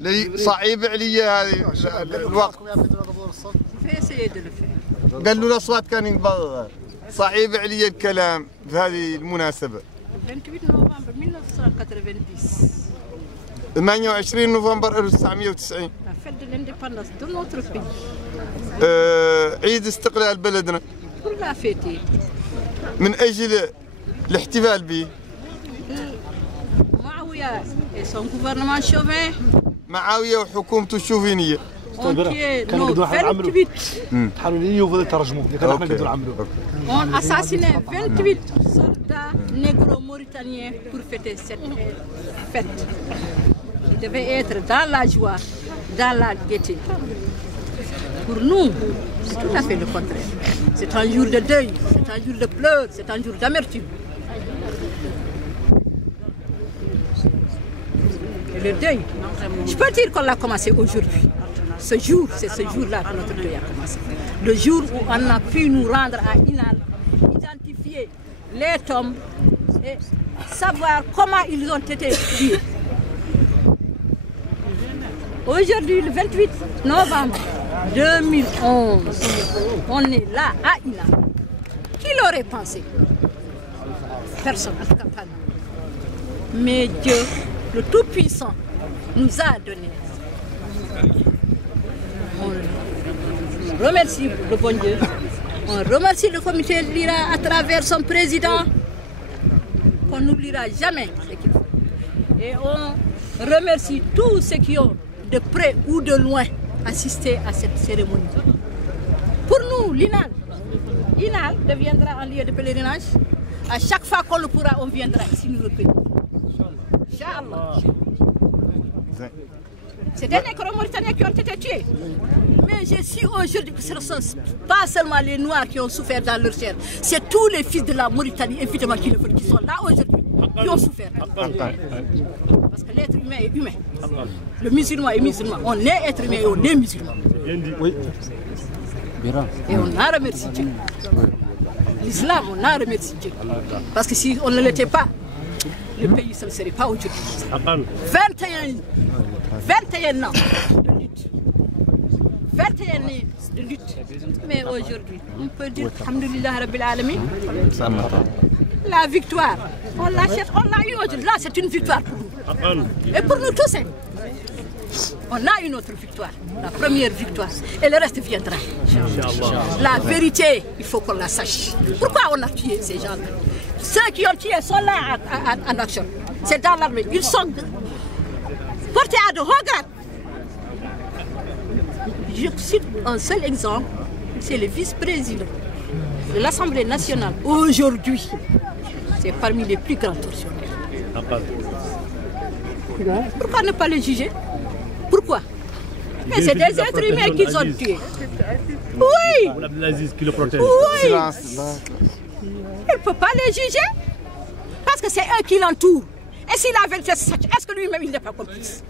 لي صعيب عليا هذه الوقت. قالوا الاصوات كان ينبض. صعيب عليا الكلام في هذه المناسبة. 28 نوفمبر 1990. عيد استقلال بلدنا. من أجل الاحتفال به. معاوية وحكومته الشوفينية. كانوا يقدروا نعملوا تحالوا وفضلوا يترجموا كان احنا نقدروا نعملوا. On assassinait 28 soldats négro-mauritaniens pour fêter cette fête. Qui devait être dans la joie, dans la gaieté. Pour nous, c'est tout à fait le contraire. C'est un jour de deuil, c'est un jour de pleurs, c'est un jour d'amertume. Le deuil, je peux dire qu'on l'a commencé aujourd'hui. Ce jour, c'est ce jour-là que notre deuil a commencé. Le jour où on a pu nous rendre à Inal, identifier les tombes et savoir comment ils ont été tués. Aujourd'hui, le 28 novembre 2011, on est là à Inal. Qui l'aurait pensé? Personne, en tout cas pas nous. Mais Dieu, le Tout-Puissant, nous a donné. On remercie le bon Dieu, on remercie le comité de l'IRA à travers son président, qu'on n'oubliera jamais ce qu'il faut. Et on remercie tous ceux qui ont de près ou de loin assisté à cette cérémonie. Pour nous, l'INAL deviendra un lieu de pèlerinage. À chaque fois qu'on le pourra, on viendra ici nous recueillir. Inch'Allah. C'est des Négro-Mauritaniens qui ont été tués. Mais je suis aujourd'hui que ce ne sont pas seulement les Noirs qui ont souffert dans leur chair, c'est tous les fils de la Mauritanie, évidemment, qui sont là aujourd'hui, qui ont souffert. Parce que l'être humain est humain. Le musulman est musulman. On est être humain et on est musulman. Oui. Et on a remercié Dieu. L'islam, on a remercié Dieu. Parce que si on ne l'était pas, le pays ne serait pas aujourd'hui. 21 ans de lutte. 21 ans de lutte. Mais aujourd'hui, on peut dire Alhamdulillah Rabbil Alamin. La victoire, on l'a eu aujourd'hui. Là, c'est une victoire pour nous. Et pour nous tous, on a une autre victoire. La première victoire. Et le reste viendra. La vérité, il faut qu'on la sache. Pourquoi on a tué ces gens-là? Ceux qui ont tué sont là en action. C'est dans l'armée. Ils sont portés à de hauts grades. Je cite un seul exemple, c'est le vice-président de l'Assemblée nationale. Aujourd'hui, c'est parmi les plus grands tortionnaires. Pourquoi ne pas les juger? Pourquoi? Mais c'est des êtres humains qu'ils ont tués. Oui. Oui. Il ne peut pas les juger parce que c'est eux qui l'entourent. Et si la vérité c'est ça, est-ce que lui-même il n'est pas complice?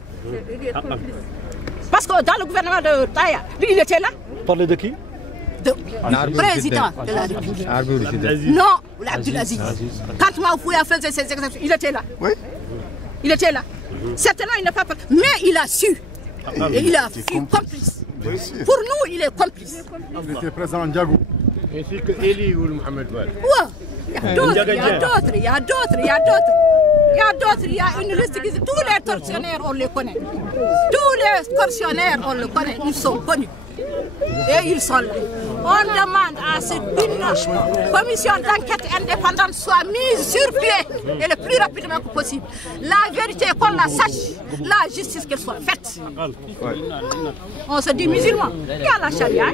Parce que dans le gouvernement de Taya, lui il était là. Parlez de qui? Le président de la République. Non, l'Abdulaziz. Quand Maoufouya faisait ses exercices, il était là. Oui. Il était là. Certainement il n'est pas... Mais il a su. Et il a fui complice. Pour nous, il est complice. Il était présent en Diagou. Ainsi que Eli ou Mohamed Wad. Il y a d'autres, il y a d'autres, il y a d'autres, il y a d'autres. Il y a d'autres, il y a une liste qui... Tous les tortionnaires, on les connaît. Tous les tortionnaires, on les connaît. Ils sont connus. Et ils sont là. On demande à ce qu'une commission d'enquête indépendante soit mise sur pied et le plus rapidement que possible. La vérité, qu'on la sache, la justice qu'elle soit faite. On se dit musulman, il y a la charia.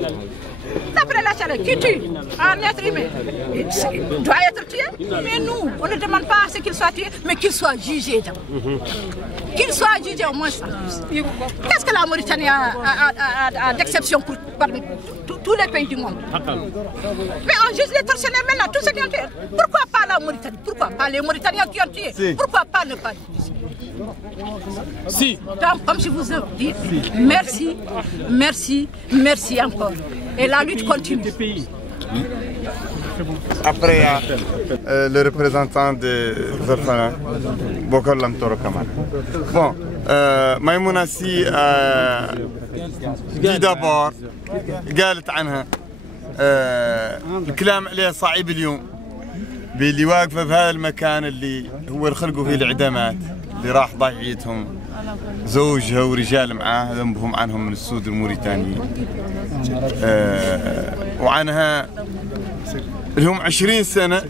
D'après la charia, qui tue un être humain, il doit être tué. Mais nous, on ne demande pas à ce qu'il soit tué, mais qu'il soit jugé. Qu'il soit jugé au moins. Qu'est-ce que la Mauritanie a d'exception parmi tous les pays du monde? Mais on juge les tortionnaires maintenant, tous ceux qui ont tué. Pourquoi pas la Mauritanie? Pourquoi pas les Mauritaniens qui ont tué? Pourquoi pas ne pas Si. Donc, comme je vous ai dit, merci, merci, merci encore. Et la lutte continue. Après, il y a le représentant de Zerfana, Bokar Lamtoro Kamal. Bon, Maïmouna Si dit d'abord, قالت عنها الكلام عليها صعيب اليوم باللي واقفة في هذا المكان اللي هو اللي خلقوا فيه الإعدامات اللي راح ضحيتهم زوجها ورجال معاه ذنبهم عنهم من السود الموريتانيين وعنها لهم 20 سنة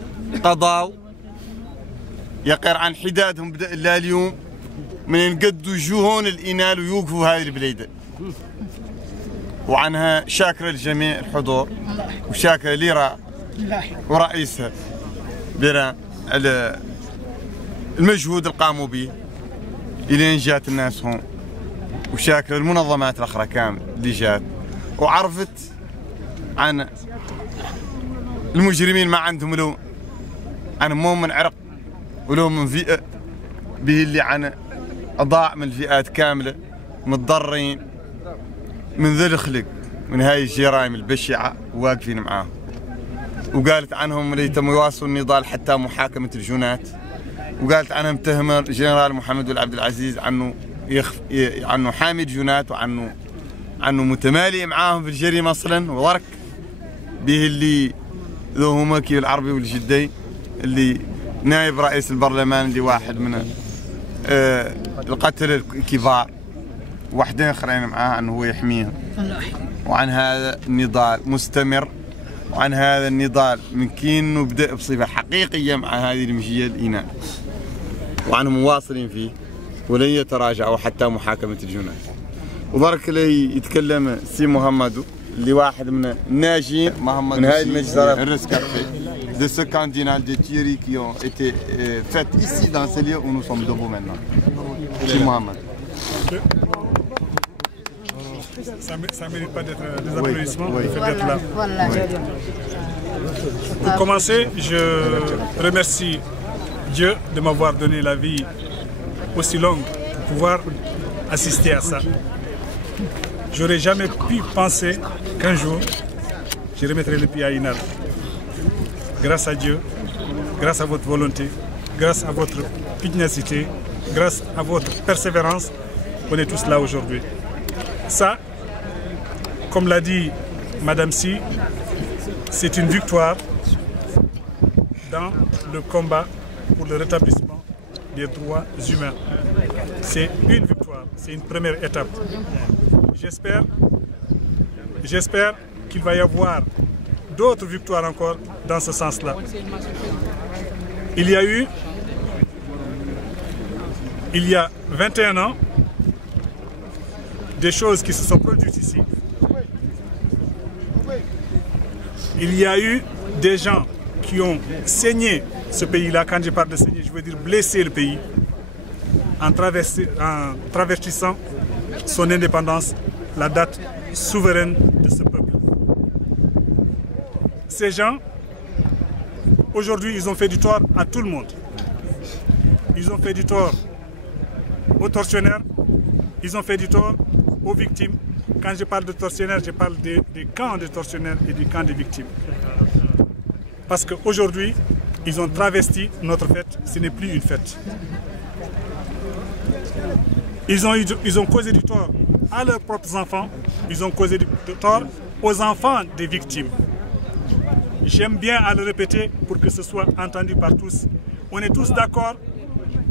قضاوا يقر عن حدادهم بدأ الله اليوم من ينقدوا جوهون الإنال ويوقفوا هذه البليدة وعنها شاكرة لجميع الحضور وشاكرة ليرا ورئيسها بيرا على المجهود اللي قاموا به إلين جات الناس هون وشاكرة المنظمات الأخرى كامل اللي جات وعرفت عن المجرمين ما عندهم لون عن مو من عرق ولو من فئة به اللي عن أضاع من الفئات كاملة متضررين من ذي الخلق من هاي الجرائم البشعة واقفين معاهم وقالت عنهم اللي تم يواصلوا النضال حتى محاكمة الجنات وقالت عنهم تهم الجنرال محمد عبد العزيز عنه حامي الجنات وعنه متمالي معاهم في الجريمة أصلا وضرك به اللي ذو هما كي العربي والجدي اللي نائب رئيس البرلمان اللي واحد من القتل الكبار وحدين اخرين معاه انه هو يحميهم وعن هذا النضال مستمر وعن هذا النضال من كين نبدا بصفه حقيقيه مع هذه المجيه الإناء وعنهم مواصلين فيه ولن يتراجعوا حتى محاكمه الجنات وبرك اللي يتكلم سي محمد اللي واحد من الناجين من هذه المجزره الرسكافي de ce candidat de tueries qui ont été faites ici dans ce lieu où nous sommes debout maintenant. C'est Mohamed. Ça ne mérite pas d'être des applaudissements, le fait d'être là. Pour commencer, je remercie Dieu de m'avoir donné la vie aussi longue pour pouvoir assister à ça. J'aurais jamais pu penser qu'un jour, je remettrai le pied à Inal. Grâce à Dieu, grâce à votre volonté, grâce à votre pugnacité, grâce à votre persévérance, on est tous là aujourd'hui. Ça, comme l'a dit Madame Si, c'est une victoire dans le combat pour le rétablissement des droits humains. C'est une victoire, c'est une première étape. J'espère qu'il va y avoir d'autres victoires encore dans ce sens-là. Il y a 21 ans, des choses qui se sont produites ici. Il y a eu des gens qui ont saigné ce pays-là. Quand je parle de saigner, je veux dire blesser le pays en travestissant son indépendance, la date souveraine de ce peuple. Ces gens, aujourd'hui, ils ont fait du tort à tout le monde. Ils ont fait du tort aux tortionnaires, ils ont fait du tort aux victimes. Quand je parle de tortionnaires, je parle des camps de tortionnaires et des camps de victimes. Parce qu'aujourd'hui, ils ont travesti notre fête, ce n'est plus une fête. Ils ont causé du tort à leurs propres enfants, ils ont causé du tort aux enfants des victimes. J'aime bien à le répéter pour que ce soit entendu par tous. On est tous d'accord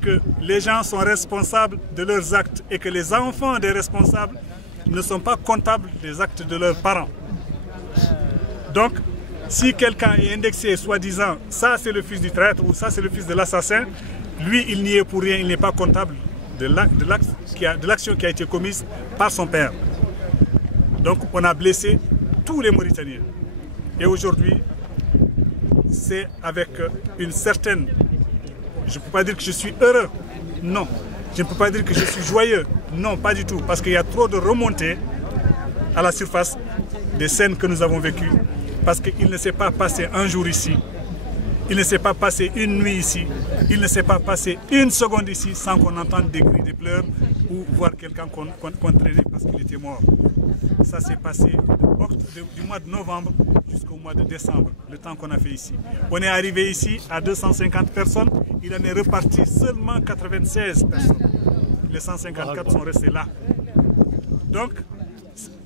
que les gens sont responsables de leurs actes et que les enfants des responsables ne sont pas comptables des actes de leurs parents. Donc, si quelqu'un est indexé soi-disant « ça c'est le fils du traître » ou « ça c'est le fils de l'assassin », lui il n'y est pour rien, il n'est pas comptable de l'action qui a été commise par son père. Donc on a blessé tous les Mauritaniens. Et aujourd'hui, c'est avec une certaine... Je ne peux pas dire que je suis heureux, non. Je ne peux pas dire que je suis joyeux, non, pas du tout. Parce qu'il y a trop de remontées à la surface des scènes que nous avons vécues. Parce qu'il ne s'est pas passé un jour ici, il ne s'est pas passé une nuit ici, il ne s'est pas passé une seconde ici sans qu'on entende des cris, des pleurs ou voir quelqu'un qu'on traînait parce qu'il était mort. Ça s'est passé du mois de novembre jusqu'au mois de décembre, le temps qu'on a fait ici. On est arrivé ici à 250 personnes, il en est reparti seulement 96 personnes. Les 154 sont restés là. Donc,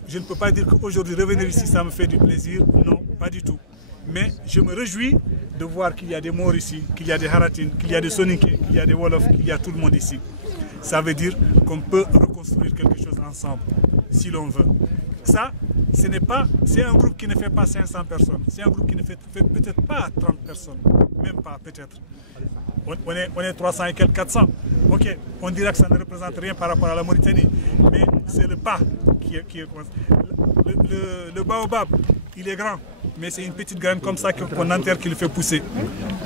je ne peux pas dire qu'aujourd'hui revenir ici, ça me fait du plaisir. Non, pas du tout. Mais je me réjouis de voir qu'il y a des morts ici, qu'il y a des Haratines, qu'il y a des Soninké, qu'il y a des Wolofs, qu'il y a tout le monde ici. Ça veut dire qu'on peut reconstruire quelque chose ensemble, si l'on veut. Ça, c'est un groupe qui ne fait pas 500 personnes. C'est un groupe qui ne fait peut-être pas 30 personnes. Même pas, peut-être. On est 300 et quelques 400. Ok, on dirait que ça ne représente rien par rapport à la Mauritanie. Mais c'est le pas qui est le baobab, il est grand. Mais c'est une petite graine comme ça qu'on enterre qui le fait pousser.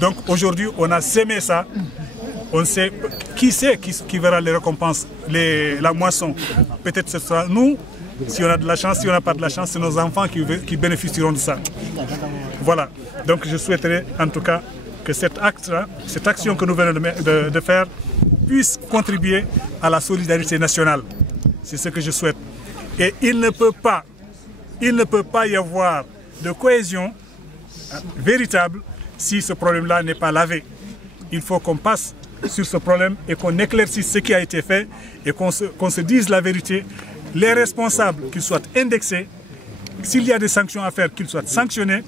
Donc aujourd'hui, on a sémé ça. On sait qui verra les récompenses, la moisson. Peut-être ce sera nous, si on a de la chance, si on n'a pas de la chance, c'est nos enfants qui bénéficieront de ça. Voilà. Donc je souhaiterais en tout cas que cette action que nous venons de faire puisse contribuer à la solidarité nationale. C'est ce que je souhaite. Et il ne peut pas y avoir de cohésion véritable si ce problème-là n'est pas lavé. Il faut qu'on passe sur ce problème et qu'on éclaircisse ce qui a été fait et qu'on se dise la vérité. Les responsables, qu'ils soient indexés, s'il y a des sanctions à faire, qu'ils soient sanctionnés,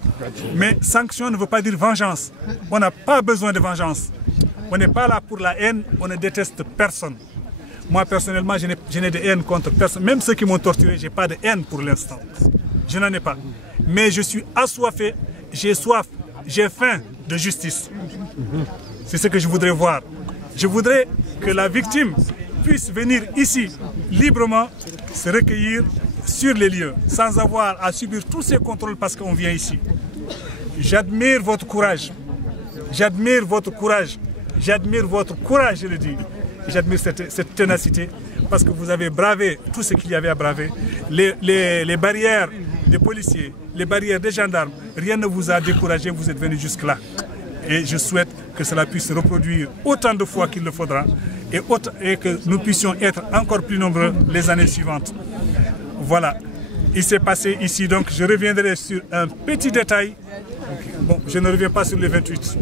mais sanction ne veut pas dire vengeance. On n'a pas besoin de vengeance. On n'est pas là pour la haine, on ne déteste personne. Moi personnellement, je n'ai de haine contre personne. Même ceux qui m'ont torturé, je n'ai pas de haine pour l'instant. Je n'en ai pas. Mais je suis assoiffé, j'ai soif, j'ai faim de justice. C'est ce que je voudrais voir. Je voudrais que la victime puisse venir ici librement, se recueillir sur les lieux, sans avoir à subir tous ces contrôles parce qu'on vient ici. J'admire votre courage. J'admire votre courage. J'admire votre courage, je le dis. J'admire cette ténacité parce que vous avez bravé tout ce qu'il y avait à braver. Les barrières des policiers, les barrières des gendarmes, rien ne vous a découragé, vous êtes venus jusque-là. Et je souhaite que cela puisse se reproduire autant de fois qu'il le faudra et que nous puissions être encore plus nombreux les années suivantes. Voilà, il s'est passé ici, donc je reviendrai sur un petit détail. Bon, je ne reviens pas sur les 28.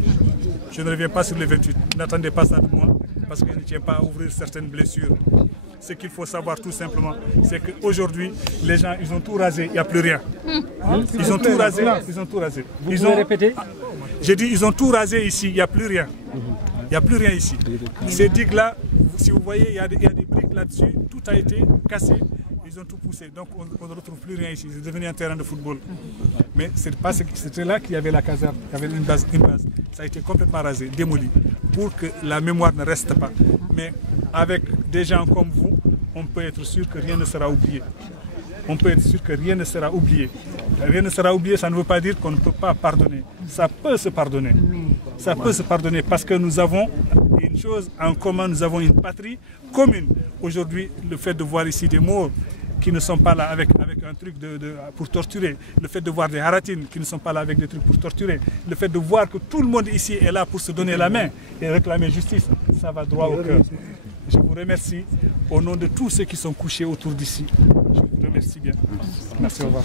Je ne reviens pas sur les 28. N'attendez pas ça de moi, parce que je ne tiens pas à ouvrir certaines blessures. Ce qu'il faut savoir tout simplement, c'est qu'aujourd'hui, les gens, ils ont tout rasé, il n'y a plus rien. Ils ont tout rasé, ils ont tout rasé. Vous pouvez répéter? J'ai dit, ils ont tout rasé ici, il n'y a plus rien. Il n'y a plus rien ici. Ces digues-là, si vous voyez, il y a des briques là-dessus, tout a été cassé. Ils ont tout poussé, donc on ne retrouve plus rien ici. C'est devenu un terrain de football. Mais c'était là qu'il y avait la caserne, il y avait une base. Ça a été complètement rasé, démoli, pour que la mémoire ne reste pas. Mais avec des gens comme vous, on peut être sûr que rien ne sera oublié. On peut être sûr que rien ne sera oublié. Rien ne sera oublié, ça ne veut pas dire qu'on ne peut pas pardonner. Ça peut se pardonner. Ça peut se pardonner parce que nous avons une chose en commun, nous avons une patrie commune. Aujourd'hui, le fait de voir ici des morts qui ne sont pas là avec un truc pour torturer, le fait de voir des Haratines qui ne sont pas là avec des trucs pour torturer, le fait de voir que tout le monde ici est là pour se donner la main et réclamer justice, ça va droit au cœur. Je vous remercie au nom de tous ceux qui sont couchés autour d'ici. Je vous remercie bien. Merci, au revoir.